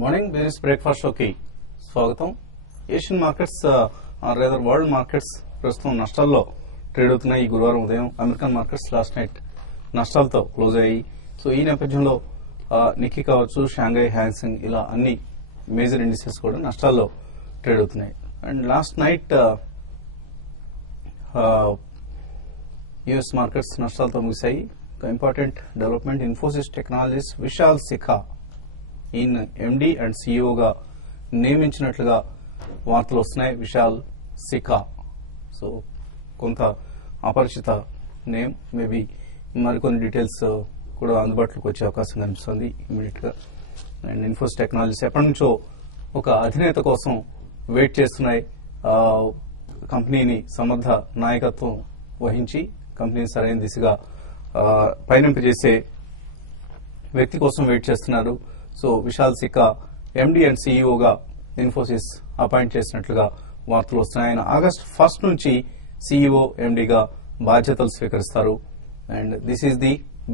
Morning business breakfast షోకి స్వాగతం. Asian markets లేదా వరల్డ్ మార్కెట్స్ ప్రస్తుతం నష్టాల్లో ట్రేడ్ అవుతున్నాయి. ఈ గురువారం ఉదయం అమెరికన్ మార్కెట్స్ లాస్ట్ నైట్ నష్టాలతో క్లోజ్ అయ్యాయి. సో ఈ నేపథ్యంలో నిక్కీ కావచ్చు, షాంఘై, హ్యాంగ్సెంగ్ ఇలా అన్ని మేజర్ ఇండిసెస్ కూడా నష్టాల్లో ట్రేడ్ అవుతున్నాయి. And last night US markets నష్టాలతో ముగిశాయి. ఒక important development, Infosys Technologies Vishal Sikka ఈయన ఎండి అండ్ సిఇఓగా నియమించినట్లుగా వార్తలు వస్తున్నాయి. విశాల్ సిఖా సో కొంత అపరిచిత నేమ్, మేబీ మరికొన్ని డీటెయిల్స్ కూడా అందుబాటులోకి వచ్చే అవకాశం కనిపిస్తుంది ఇమీడియట్ గా. అండ్ ఇన్ఫోసిస్ టెక్నాలజీస్ ఎప్పటి నుంచో ఒక అధినేత కోసం వెయిట్ చేస్తున్నాయి. కంపెనీని సమర్థ నాయకత్వం వహించి కంపెనీని సరైన దిశగా పయనింపజేసే వ్యక్తి కోసం వెయిట్ చేస్తున్నారు. So Vishal Sikka MD and సిఇఓగా ఇన్ఫోసిస్ అపాయింట్ చేసినట్లుగా వార్తలు వస్తున్నాయి. ఆయన ఆగస్టు 1 నుంచి సిఇఓ ఎండిగా బాధ్యతలు స్వీకరిస్తారు. And this is the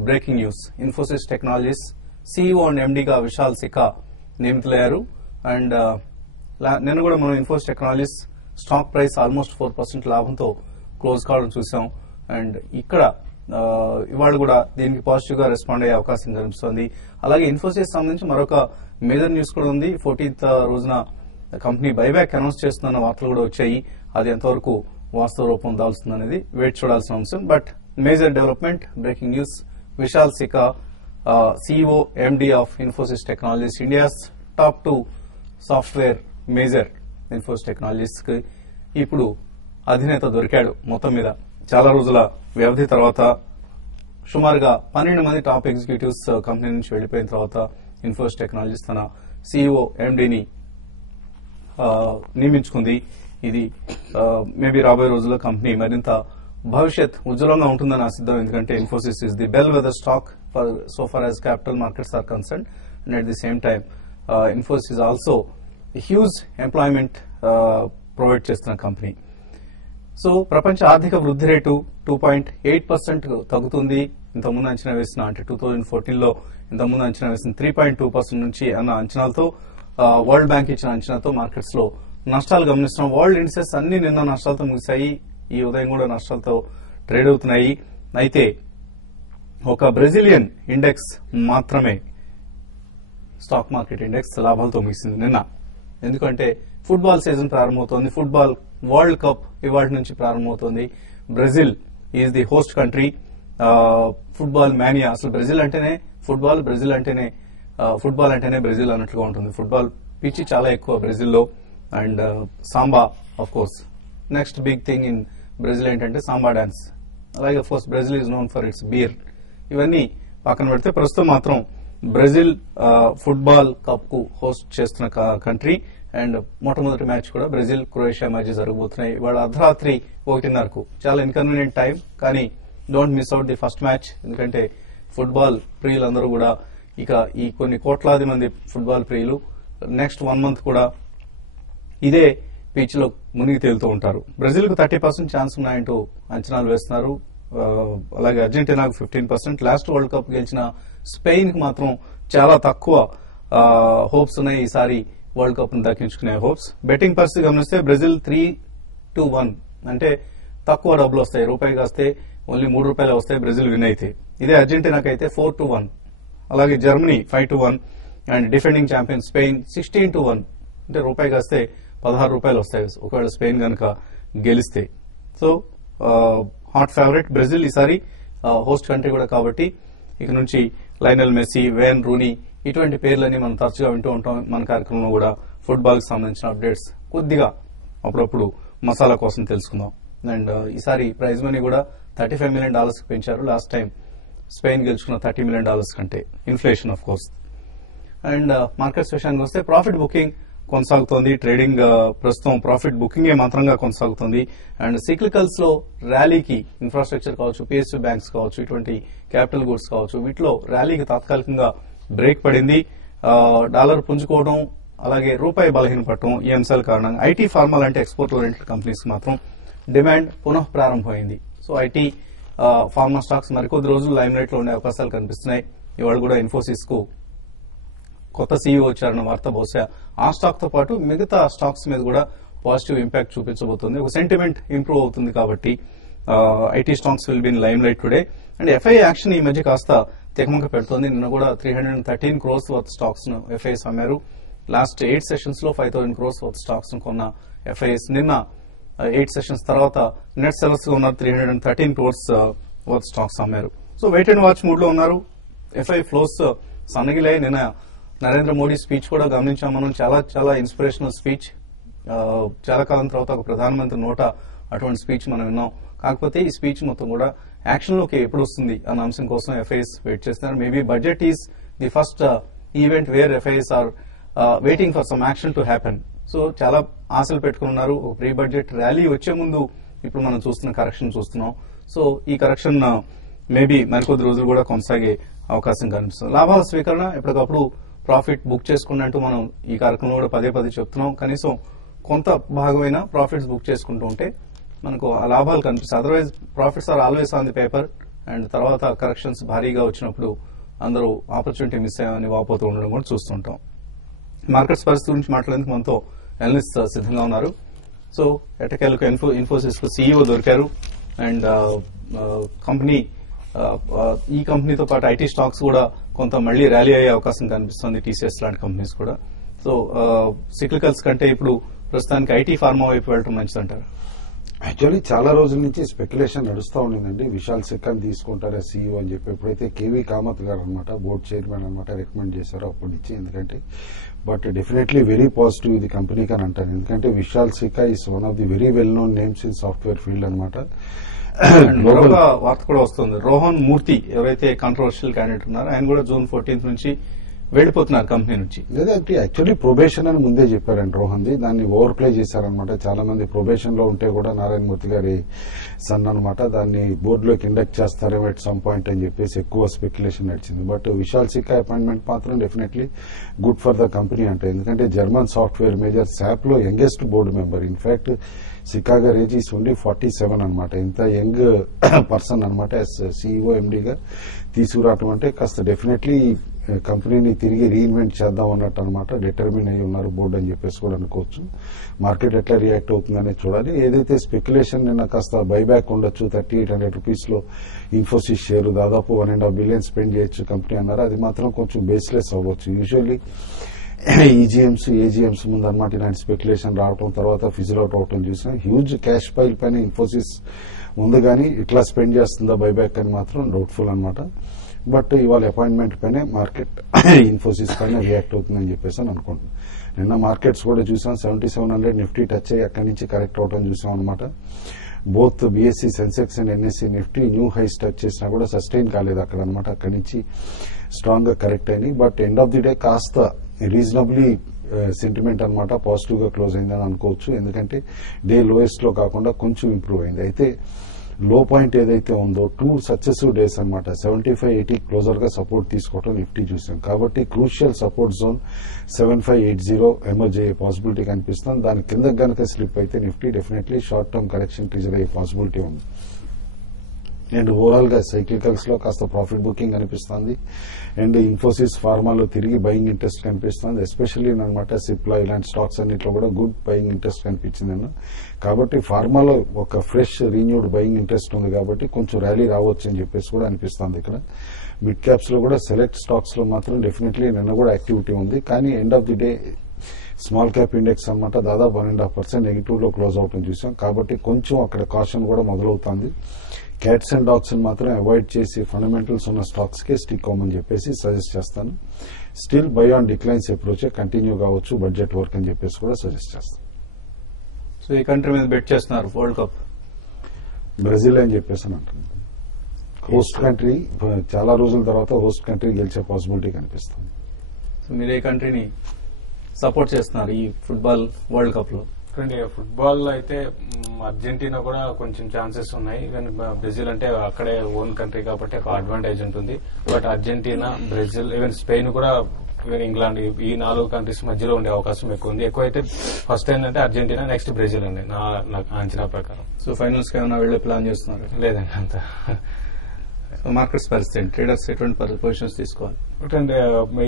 breaking news. Infosys Technologies CEO and ఎండిగా విశాల్ సిఖా నియమితులయ్యారు. అండ్ నిన్న కూడా మనం Infosys Technologies stock price almost 4% లాభంతో క్లోజ్ కావడం చూసాం. అండ్ ఇక్కడ ఇవాళ కూడా దీనికి పాజిటివ్ గా రెస్పాండ్ అయ్యే అవకాశం కనిపిస్తోంది. అలాగే ఇన్ఫోసిస్ సంబంధించి మరొక మేజర్ న్యూస్ కూడా ఉంది. 14th రోజున కంపెనీ బైబ్యాక్ అనౌన్స్ చేస్తున్న వార్తలు కూడా వచ్చాయి. అది ఎంతవరకు వాస్తవ రూపం దాల్స్తుంది అనేది వెయిట్ చూడాల్సిన అంశం. But major development, breaking news, Vishal Sikka CEO MD of Infosys Technologies, India's top 2 software major Infosys Technologies కి ఇప్పుడు అధినేత దొరికాడు. మొత్తం మీద చాలా రోజుల వ్యవధి తర్వాత సుమారుగా 12 మంది టాప్ ఎగ్జిక్యూటివ్స్ కంపెనీ నుంచి వెళ్లిపోయిన తర్వాత ఇన్ఫోసిస్ టెక్నాలజీస్ తన సిఇఓ ఎండిని నియమించుకుంది. ఇది మేబీ రాబోయే రోజుల్లో కంపెనీ మరింత భవిష్యత్ ఉజ్వలంగా ఉంటుందని ఆశిద్దాం. ఎందుకంటే Infosys is the bellwether stock for so far as capital markets are concern. And at the same time Infosys also huge employment provide చేస్తున్న కంపెనీ. సో ప్రపంచ ఆర్థిక వృద్ధి రేటు 2.8% తగ్గుతుంది. ఇంతకుముందు అంచనా వేసిన, అంటే 2014లో ఇంతకుముందు అంచనా వేసిన 3.2% నుంచి అన్న అంచనాలతో, వరల్డ్ బ్యాంక్ ఇచ్చిన అంచనాతో మార్కెట్స్ లో నష్టాలు గమనిస్తున్నాం. వరల్డ్ ఇండిసెస్ అన్ని నిన్న నష్టాలతో ముగిశాయి. ఈ ఉదయం కూడా నష్టాలతో ట్రేడ్ అవుతున్నాయి. అయితే ఒక బ్రెజిలియన్ ఇండెక్స్ మాత్రమే, స్టాక్ మార్కెట్ ఇండెక్స్ లాభాలతో ముగిసింది నిన్న. ఎందుకంటే ఫుట్బాల్ సీజన్ ప్రారంభమవుతోంది. ఫుట్బాల్ వరల్డ్ కప్ ఇవాటి నుంచి ప్రారంభమవుతోంది. Brazil is the host country. Football mania, అసలు బ్రెజిల్ అంటేనే ఫుట్బాల్, బ్రెజిల్ అంటేనే ఫుట్బాల్ అంటేనే బ్రెజిల్ అన్నట్లుగా ఉంటుంది. ఫుట్బాల్ పిచ్చి చాలా ఎక్కువ బ్రెజిల్లో. And samba of course next big thing in Brazil ఏంటంటే సాంబా డాన్స్. అలాగే of course Brazil is known for its beer. ఇవన్నీ పక్కన పెడితే ప్రస్తుతం మాత్రం బ్రెజిల్ ఫుట్బాల్ కప్ కు హోస్ట్ చేస్తున్న కంట్రీ. అండ్ మొట్టమొదటి మ్యాచ్ కూడా బ్రెజిల్ క్రొయేషియా మధ్య జరగబోతున్నాయి. ఇవాళ అర్ధరాత్రి 1:30కు. చాలా ఇన్కన్వీనియంట్ టైం, కానీ don't miss out the first match. ఎందుకంటే ఫుట్బాల్ ప్రియులందరూ కూడా, ఇక ఈ కొన్ని కోట్లాది మంది ఫుట్బాల్ ప్రియులు నెక్స్ట్ 1 month కూడా ఇదే పిచ్ లో మునిగి తేలుతూ ఉంటారు. బ్రెజిల్ కు 30% ఛాన్స్ ఉన్నాయంటూ అంచనాలు వేస్తున్నారు. అలాగే అర్జెంటీనాకు 15%. లాస్ట్ వరల్డ్ కప్ గెలిచిన స్పెయిన్ కు మాత్రం చాలా తక్కువ హోప్స్ ఉన్నాయి. ఈసారి వరల్డ్ కప్ ను దక్కించుకునే హోప్స్. బెట్టింగ్ పరిస్థితి గమనిస్తే బ్రెజిల్ 3-1, అంటే తక్కువ డబ్బులు వస్తాయి. రూపాయి కాస్తే ఓన్లీ ₹3 వస్తాయి బ్రెజిల్ విన్ అయితే. ఇదే అర్జెంటీనాకి అయితే 4-1. అలాగే Germany 5-1. And defending champion Spain 16-1, అంటే రూపాయి కాస్తే ₹16 వస్తాయి ఒకవేళ స్పెయిన్ కనుక గెలిస్తే. సో హాట్ ఫేవరెట్ బ్రెజిల్ ఈసారి, హోస్ట్ కంట్రీ కూడా కాబట్టి. ఇక నుంచి లైనల్ మెస్సీ, వేన్ రూనీ ఇటువంటి పేర్లని మనం తరచుగా వింటూ ఉంటాం మన కార్యక్రమంలో కూడా. ఫుట్బాల్ కి సంబంధించిన అప్డేట్స్ కొద్దిగా అప్పుడప్పుడు మసాలా కోసం తెలుసుకుందాం. అండ్ ఈసారి ప్రైజ్ మనీ కూడా $35 million పెంచారు. లాస్ట్ టైం స్పెయిన్ గెలుచుకున్న $30 million కంటే. Inflation of course. And markets విషయానికి వస్తే ప్రాఫిట్ బుకింగ్ కొనసాగుతోంది. ట్రేడింగ్ ప్రస్తుతం ప్రాఫిట్ బుకింగే మాత్రంగా కొనసాగుతుంది. అండ్ సిక్లికల్స్ లో ర్యాలీకి ఇన్ఫ్రాస్ట్రక్చర్ కావచ్చు, పిఎస్యూ బ్యాంక్స్ కావచ్చు, ఇటువంటి క్యాపిటల్ గూడ్స్ కావచ్చు, వీటిలో ర్యాలీకి తాత్కాలికంగా బ్రేక్ పడింది. డాలర్ పుంజుకోవడం, అలాగే రూపాయి బలహీనపడటం, ఈ అంశాల కారణంగా ఐటీ, ఫార్మా లాంటి ఎక్స్పోర్ట్ ఓరియంటెడ్ కంపెనీస్ మాత్రం డిమాండ్ పునః ప్రారంభమైంది. సో ఐటీ, ఫార్మా స్టాక్స్ మరికొద్ది రోజులు లైమ్ లైట్ లో ఉండే అవకాశాలు కనిపిస్తున్నాయి. ఇవాళ కూడా ఇన్ఫోసిస్ కు కొత్త సీఈఓ వచ్చారన్న వార్త బహుశా ఆ స్టాక్ తో పాటు మిగతా స్టాక్స్ మీద కూడా పాజిటివ్ ఇంపాక్ట్ చూపించబోతుంది. ఒక సెంటిమెంట్ ఇంప్రూవ్ అవుతుంది కాబట్టి IT stocks will be in limelight today. And FI action ఈ మధ్య కాస్త తెగమక పెడుతోంది. నిన్న కూడా 313 crores వర్త్ స్టాక్స్ ను ఎఫ్ఐఎస్ అమ్మారు. లాస్ట్ 8 సెషన్స్ లో 5,000 crores వర్త్ స్టాక్స్ ను కొన్న ఎఫ్ఐఎస్ నిన్న 8 సెషన్స్ తర్వాత నెట్ సెలర్స్ గా ఉన్నారు. 313 crores వర్త్ స్టాక్స్ అమ్మారు. So wait and watch mood లో ఉన్నారు. ఎఫ్ఐ ఫ్లోస్ సన్నగిలే. నిన్న నరేంద్ర మోడీ స్పీచ్ కూడా గమనించాం మనం. చాలా ఇన్స్పిరేషనల్ స్పీచ్. చాలా కాలం తర్వాత ఒక ప్రధానమంత్రి నోట అటువంటి స్పీచ్ మనం విన్నాం. కాకపోతే ఈ స్పీచ్ మొత్తం కూడా యాక్షన్ లోకి ఎప్పుడు వస్తుంది అన్న అంశం కోసం ఎఫ్ఐఎస్ వెయిట్ చేస్తున్నారు. Maybe budget is the first event where FIs are waiting for some action to happen. So చాలా ఆశలు పెట్టుకున్నారు. ఒక ప్రీ బడ్జెట్ ర్యాలీ వచ్చే ముందు ఇప్పుడు మనం చూస్తున్న కరెక్షన్ చూస్తున్నాం. సో ఈ కరెక్షన్ మేబీ మరికొద్ది రోజులు కూడా కొనసాగే అవకాశం కనిపిస్తుంది. లాభాల స్వీకరణ ఎప్పటికప్పుడు ప్రాఫిట్ బుక్ చేసుకున్నట్టు మనం ఈ కార్యక్రమంలో కూడా పదే చెప్తున్నాం. కనీసం కొంత భాగమైన ప్రాఫిట్స్ బుక్ చేసుకుంటూ ఉంటే మనకు ఆ లాభాలు కనిపిస్తాయి. Otherwise profits are always on the paper. And తర్వాత కరెక్షన్స్ భారీగా వచ్చినప్పుడు అందరూ ఆపర్చునిటీ మిస్ అయ్యామని వాపోతూ ఉండడం కూడా చూస్తుంటాం. మార్కెట్స్ పరిస్థితి గురించి మాట్లాడేందుకు మనతో అనలిస్ట్ సిద్ధంగా ఉన్నారు. సో ఎటకేలకు ఇన్ఫోసిస్ కు సీఈఓ దొరికారు. అండ్ కంపెనీ ఈ కంపెనీతో పాటు ఐటీ స్టాక్స్ కూడా కొంత మళ్లీ ర్యాలీ అయ్యే అవకాశం కనిపిస్తుంది. టీసీఎస్ లాంటి కంపెనీస్ కూడా. సో సిక్లికల్స్ కంటే ఇప్పుడు ప్రస్తుతానికి ఐటీ ఫార్మా వైపు వెళ్ళడం మంచిదంటారు. యాక్చువల్లీ చాలా రోజుల నుంచి స్పెక్యులేషన్ నడుస్తూ ఉండిందండి. విశాల్ సెక్కన్ తీసుకుంటారా సీఈఓ అని చెప్పి ఎప్పుడైతే కేవీ కామత్ గారు అనమాట బోర్డ్ చైర్మన్ అనమాట రికమెండ్ చేశారో అప్పటి నుంచి. ఎందుకంటే బట్ డెఫినెట్లీ వెరీ పాజిటివ్ ఇది కంపెనీకి అని అంటారు. ఎందుకంటే Vishal Sikka is one of the very well known names in software field అనమాట. మరొక వార్త కూడా వస్తుంది. రోహన్ మూర్తి ఎవరైతే కాంట్రవర్షియల్ క్యాండిడేట్ ఉన్నారో ఆయన కూడా June 14th నుంచి వెళ్లిపోతున్నారు కంపెనీ నుంచి. లేదంటే యాక్చువల్లీ ప్రొబేషన్ అని ముందే చెప్పారండి రోహన్ది. దాన్ని ఓవర్ ప్లే చేశారనమాట. చాలా మంది ప్రొబేషన్ లో ఉంటే కూడా నారాయణ మూర్తి గారి సన్ అనమాట దాన్ని బోర్డులోకి ఇండక్ట్ చేస్తారేమో ఎట్ సమ్ పాయింట్ అని చెప్పేసి ఎక్కువ స్పెక్యులేషన్ నడిచింది. బట్ విశాల్ సిక్కా అపాయింట్మెంట్ మాత్రం definitely good for the company అంటే. ఎందుకంటే జర్మన్ సాఫ్ట్వేర్ మేజర్ శాప్ లో youngest board member. In fact Sikka garu age is only 47 అనమాట. ఇంత యంగ్ పర్సన్ అనమాట సీఈఓ ఎండీగా తీసుకురావటం అంటే కాస్త డెఫినెట్లీ కంపెనీని తిరిగి రీఇన్వెంట్ చేద్దాం అన్నట్టు అనమాట. డిటర్మిన్ అయ్యి ఉన్నారు బోర్డు అని చెప్పేసి కూడా అనుకోవచ్చు. మార్కెట్ ఎట్లా రియాక్ట్ అవుతుందనే చూడాలి. ఏదైతే స్పెక్యులేషన్ నిన్న కాస్త బైబ్యాక్ ఉండొచ్చు 3800 రూపీస్ లో ఇన్ఫోసిస్ షేర్ దాదాపు $1.5 billion స్పెండ్ చేయొచ్చు కంపెనీ అన్నారు. అది మాత్రం కొంచెం బేస్లెస్ అవ్వచ్చు. యూజువల్లీ ఈజీఎంస్ ఏజీఎంస్ ముందు అనమాట ఇలాంటి స్పెక్యులేషన్ రావడం తర్వాత ఫిజిల్ అవుట్ అవటం చూసాం. హ్యూజ్ క్యాష్ పైల్ పైన ఇన్ఫోసిస్ ఉంది కానీ ఇట్లా స్పెండ్ చేస్తుందా బైబ్యాక్ అని మాత్రం డౌట్ఫుల్ అనమాట. బట్ ఇవాళ అపాయింట్మెంట్ పైనే మార్కెట్ ఇన్ఫోసిస్ పైన రియాక్ట్ అవుతుందని చెప్పేసి అని అనుకుంటున్నాను. నిన్న మార్కెట్స్ కూడా చూసాం 7700 నిఫ్టీ టచ్ అయ్యి అక్కడి నుంచి కరెక్ట్ అవటం చూసాం అనమాట. Both BSE Sensex and NSE Nifty new highs touch చేసినా కూడా సస్టైన్ కాలేదు అక్కడ అనమాట. అక్కడి నుంచి స్ట్రాంగ్ గా కరెక్ట్ అయినాయి. But end of the day కాస్త రీజనబ్లీ సెంటిమెంట్ అనమాట పాజిటివ్ గా క్లోజ్ అయిందని అనుకోవచ్చు. ఎందుకంటే డే లోయెస్ట్ లో కాకుండా కొంచెం ఇంప్రూవ్ అయింది. అయితే లో పాయింట్ ఏదైతే ఉందో 2 సక్సెసివ్ డేస్ అనమాట 7580 క్లోజర్ గా సపోర్ట్ తీసుకోవడం నిఫ్టీ చూసాం. కాబట్టి క్రూషియల్ సపోర్ట్ జోన్ 7580 ఎమర్జ్ అయ్యే పాసిబిలిటీ కనిపిస్తుంది. దాని కింద గనక స్లిప్ అయితే Nifty definitely short term correction trigger అయ్యే పాసిబిలిటీ ఉంది. అండ్ ఓవరాల్ గా సైక్లికల్స్ లో కాస్త ప్రాఫిట్ బుకింగ్ కనిపిస్తుంది. అండ్ ఇన్ఫోసిస్ ఫార్మాలో తిరిగి బయింగ్ ఇంట్రెస్ట్ కనిపిస్తుంది. ఎస్పెషల్లీ అనమాట సిప్లా ఇలాంటి స్టాక్స్ అన్నింటిలో కూడా గుడ్ బయింగ్ ఇంట్రెస్ట్ కనిపించింది అన్న. కాబట్టి ఫార్మాలో ఒక ఫ్రెష్ రీన్యూడ్ బయింగ్ ఇంట్రెస్ట్ ఉంది కాబట్టి కొంచెం ర్యాలీ రావచ్చు అని చెప్పేసి కూడా అనిపిస్తుంది. ఇక్కడ మిడ్ క్యాప్స్ లో కూడా సెలెక్ట్ స్టాక్స్ లో మాత్రం డెఫినెట్లీ నిన్న కూడా యాక్టివిటీ ఉంది. కానీ end of the day small cap index అనమాట దాదాపు 1.5% నెగిటివ్ లో క్లోజ్ అవటం చూసాం. కాబట్టి కొంచెం అక్కడ కాషన్ కూడా మొదలవుతుంది. క్యాట్స్ అండ్ డాగ్స్ మాత్రం అవాయిడ్ చేసి ఫండమెంటల్స్ ఉన్న స్టాక్స్ కే స్టిక్ అవ్వమని చెప్పేసి సజెస్ట్ చేస్తాను. Still by on declines approach continue కావచ్చు బడ్జెట్ వర్క్ అని చెప్పేసి కూడా సజెస్ట్ చేస్తాను. సో ఈ కంట్రీ మీద బెట్ చేస్తున్నారు వరల్డ్ కప్ బ్రెజిల్ అని చెప్పేసి అని అంటున్నాను. హోస్ట్ కంట్రీ చాలా రోజుల తర్వాత హోస్ట్ కంట్రీ గెలిచే పాసిబిలిటీ కనిపిస్తుంది. సో మీరు ఏ కంట్రీని సపోర్ట్ చేస్తున్నారు ఈ ఫుట్బాల్ వరల్డ్ కప్ లో? ఫుట్బాల్ అయితే అర్జెంటీనా కూడా కొంచెం ఛాన్సెస్ ఉన్నాయి. ఈవెన్ బ్రెజిల్ అంటే అక్కడే ఓన్ కంట్రీ కాబట్టి ఒక అడ్వాంటేజ్ ఉంటుంది. But Argentina, Brazil, even Spain కూడా, ఈవెన్ ఇంగ్లాండ్ ఈ 4 కంట్రీస్ మధ్యలో ఉండే అవకాశం ఎక్కువ ఉంది. ఎక్కువైతే ఫస్ట్ ఏంటంటే అర్జెంటీనా, నెక్స్ట్ బ్రెజిల్ అండి నా అంచనా ప్రకారం. సో ఫైనల్స్ కి ఏమైనా వెళ్లే ప్లాన్ చేస్తున్నారు? లేదండి అంత మార్కెట్స్ పరిస్థితి ట్రేడర్స్ ఎటువంటి పొజిషన్స్ తీసుకోవాలి? అంటే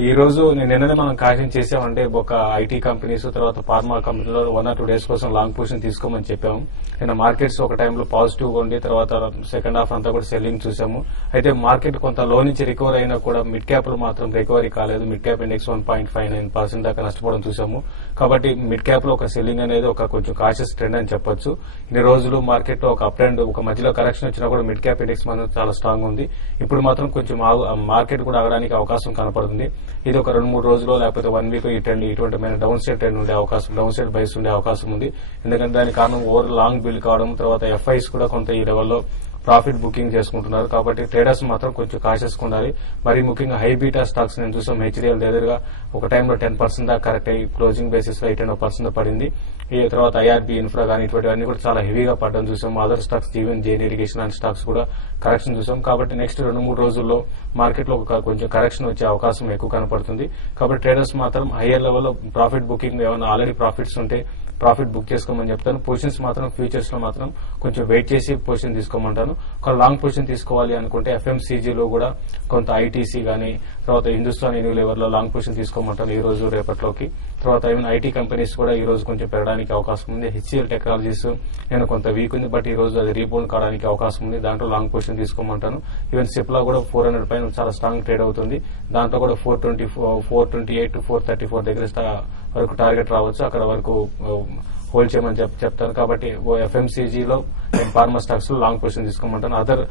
ఈ రోజు నిన్ననే మనం కాషన్ చేసామంటే ఒక ఐటీ కంపెనీస్ తర్వాత ఫార్మా కంపెనీలో 1 or 2 days కోసం లాంగ్ పొజిషన్ తీసుకోమని చెప్పాము. నిన్న మార్కెట్స్ ఒక టైంలో పాజిటివ్ గా ఉండి తర్వాత సెకండ్ హాఫ్ అంతా కూడా సెల్లింగ్ చూసాము. అయితే మార్కెట్ కొంత లో నుంచి రికవర్ అయినా కూడా మిడ్ క్యాప్ లో మాత్రం రికవరీ కాలేదు. మిడ్ క్యాప్ ఇండెక్స్ 1.59% దాకా నష్టపోవడం చూసాము. కాబట్టి మిడ్ క్యాప్ లో ఒక సెల్లింగ్ అనేది ఒక కొంచెం కాషియస్ ట్రెండ్ అని చెప్పొచ్చు. ఇన్ని రోజులు మార్కెట్ లో ఒక అప్ ట్రెండ్ ఒక మధ్యలో కరెక్షన్ వచ్చినా కూడా మిడ్ క్యాప్ ఇండెక్స్ మాత్రం చాలా స్ట్రాంగ్ ఉంది. ఇప్పుడు మాత్రం కొంచెం మార్కెట్ కూడా ఆగడానికి అవకాశం కనపడుతుంది. ఇది ఒక 2-3 రోజులు లేకపోతే 1 week ఈ ట్రెండ్ ఇటువంటి డౌన్ సైడ్ ట్రెండ్ ఉండే అవకాశం, డౌన్ సైడ్ బైస్ ఉండే అవకాశం ఉంది. ఎందుకంటే దానికి కారణం ఓవర్ లాంగ్ బిల్ కావడం, తర్వాత ఎఫ్ఐస్ కూడా కొంత ఈ లెవెల్లో ప్రాఫిట్ బుకింగ్ చేసుకుంటున్నారు. కాబట్టి ట్రేడర్స్ మాత్రం కొంచెం కాషియస్ గా ఉండాలి. మరి ముఖ్యంగా హై బీటా స్టాక్స్ నేను చూసాం. హెచ్డిఎల్ ఎదురుగా ఒక టైంలో 10% దాకా కరెక్ట్ అయ్యి క్లోజింగ్ బేసిస్ లో 8.5% పడింది. ఈ తర్వాత ఐఆర్బీ ఇన్ఫ్రా కానీ ఇటువంటివన్నీ కూడా చాలా హెవీగా పడడం చూసాం. Other stocks even Jain irrigation లాంటి స్టాక్స్ కూడా కరెక్షన్ చూసాం. కాబట్టి నెక్స్ట్ 2-3 రోజుల్లో మార్కెట్ లో కొంచెం కరెక్షన్ వచ్చే అవకాశం ఎక్కువ కనపడుతుంది. కాబట్టి ట్రేడర్స్ మాత్రం హైయర్ లెవెల్లో ప్రాఫిట్ బుకింగ్ ఏమైనా ఆల్రెడీ ప్రాఫిట్స్ ఉంటే ప్రాఫిట్ బుక్ చేసుకోమని చెప్తాను. పొజిషన్స్ మాత్రం ఫ్యూచర్స్ లో మాత్రం కొంచెం వెయిట్ చేసి పొజిషన్ తీసుకోమంటాను. ఒక లాంగ్ పొజిషన్ తీసుకోవాలి అనుకుంటే ఎఫ్ఎంసీజీలో కూడా కొంత ఐటీసీ గానీ తర్వాత హిందుస్థాన్ యూనిలివర్ లో లాంగ్ పొజిషన్ తీసుకోమంటాను ఈ రోజు రేపట్లోకి. తర్వాత ఈవెన్ ఐటీ కంపెనీస్ కూడా ఈ రోజు కొంచెం పెరగడానికి అవకాశం ఉంది. హెచ్సిఎల్ టెక్నాలజీస్ నేను కొంత వీక్ ఉంది, బట్ ఈ రోజు అది రీబౌండ్ కావడానికి అవకాశం ఉంది. దాంట్లో లాంగ్ పొజిషన్ తీసుకోమంటాను. ఈవెన్ సిప్లా కూడా 400 పైన చాలా స్ట్రాంగ్ ట్రేడ్ అవుతుంది. దాంట్లో కూడా 428 to 434 దగ్గర వరకు టార్గెట్ రావచ్చు. అక్కడ వరకు హోల్డ్ చేయమని చెప్తాను. కాబట్టి ఎఫ్ఎంసీజీలో ఫార్మా స్టాక్స్ లో లాంగ్ పొజిషన్ తీసుకోమంటాను. అదర్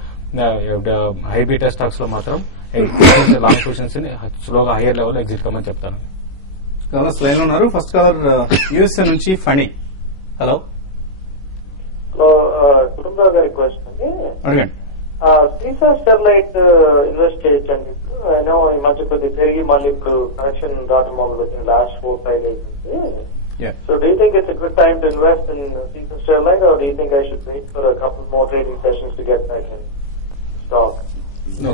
హై బీటా స్టాక్స్ లో మాత్రం లాంగ్ పొజిషన్స్ స్లోగా హైయర్ లెవెల్ ఎగ్జిట్ కమని చెప్తాను. కాలర్స్ లైన్ లో ఉన్నారు. ఫస్ట్ కాలర్ యూఎస్ఏ నుంచి ఫణి. హలో కుటుంబరావు గారి క్వశ్చన్ అండి. అడగండి. శ్రీసా స్టెర్లైట్ ఇన్వెస్ట్ చేయొచ్చండి. ఇప్పుడు అయినా ఈ మధ్య కొద్దిగా పెరిగి మళ్ళీ ఇప్పుడు కనెక్షన్ రావడం మొదలు పెట్టింది లాస్ట్ 4-5 days నుంచి. So do you think it's a good time to invest in Caesar Sterlite, or do you think I should wait for a couple more trading sessions to get back in stock? No.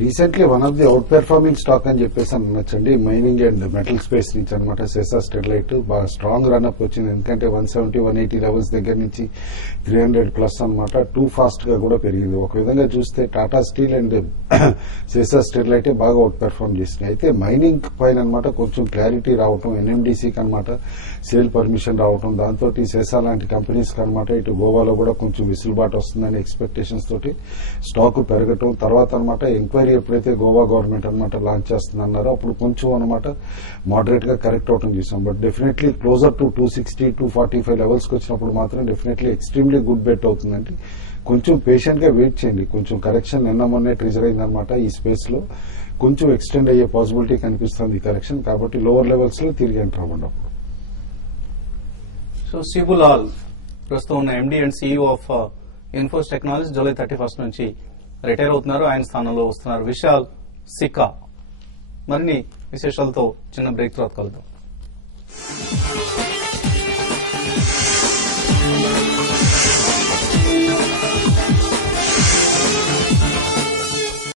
Recently one of the out performing stock అని చెప్పేసి అనొచ్చండి. Mining and metal space నుంచి అనమాట. సెసా స్టెర్లైట్ బాగా strong run-up వచ్చింది. ఎందుకంటే 170-180 levels దగ్గర నుంచి 300+ అనమాట. టూ ఫాస్ట్ గా కూడా పెరిగింది. ఒక విధంగా చూస్తే టాటా స్టీల్ అండ్ సెసా స్టెర్లైట్ బాగా అవుట్ పెర్ఫార్మ్ చేసినాయి. అయితే మైనింగ్ పైన అనమాట కొంచెం క్లారిటీ రావటం, ఎన్ఎండిసికి అనమాట సేల్ పర్మిషన్ రావటం, దాంతో సెసా లాంటి కంపెనీస్ కి అనమాట ఇటు గోవాలో కూడా కొంచెం విసులుబాటు వస్తుందని ఎక్స్పెక్టేషన్స్ తోటి స్టాక్ పెరగటం. తర్వాత అనమాట ఎంక్వైరీ ఎప్పుడైతే గోవా గవర్నమెంట్ అనమాట లాంచ్ చేస్తుందన్నారో అప్పుడు కొంచెం అనమాట మోడరేట్ గా కరెక్ట్ అవటం చూసాం. But definitely closer to 260-245 levels కి వచ్చినప్పుడు మాత్రం డెఫినెట్లీ ఎక్స్ట్రీమ్లీ గుడ్ బెట్ అవుతుందండి. కొంచెం పేషెంట్ గా వెయిట్ చేయండి. కొంచెం కరెక్షన్ నిన్న మొన్నే ట్రిజర్ అయిందనమాట. ఈ స్పేస్ లో కొంచెం ఎక్స్టెండ్ అయ్యే పాసిబిలిటీ కనిపిస్తుంది ఈ కరెక్షన్. కాబట్టి లోవర్ లెవెల్స్ లో తిరిగి ఎంటర్ అవ్వండి. సో సిబు లాల్ ప్రస్తుతం ఉన్న MD and CEO of Infosys technologies July 31 నుంచి రిటైర్ అవుతున్నారు. ఆయన స్థానంలో వస్తున్నారు విశాల్ సిక్కా. మరిన్ని విశేషాలతో చిన్న బ్రేక్ తర్వాత కలుద్దాం.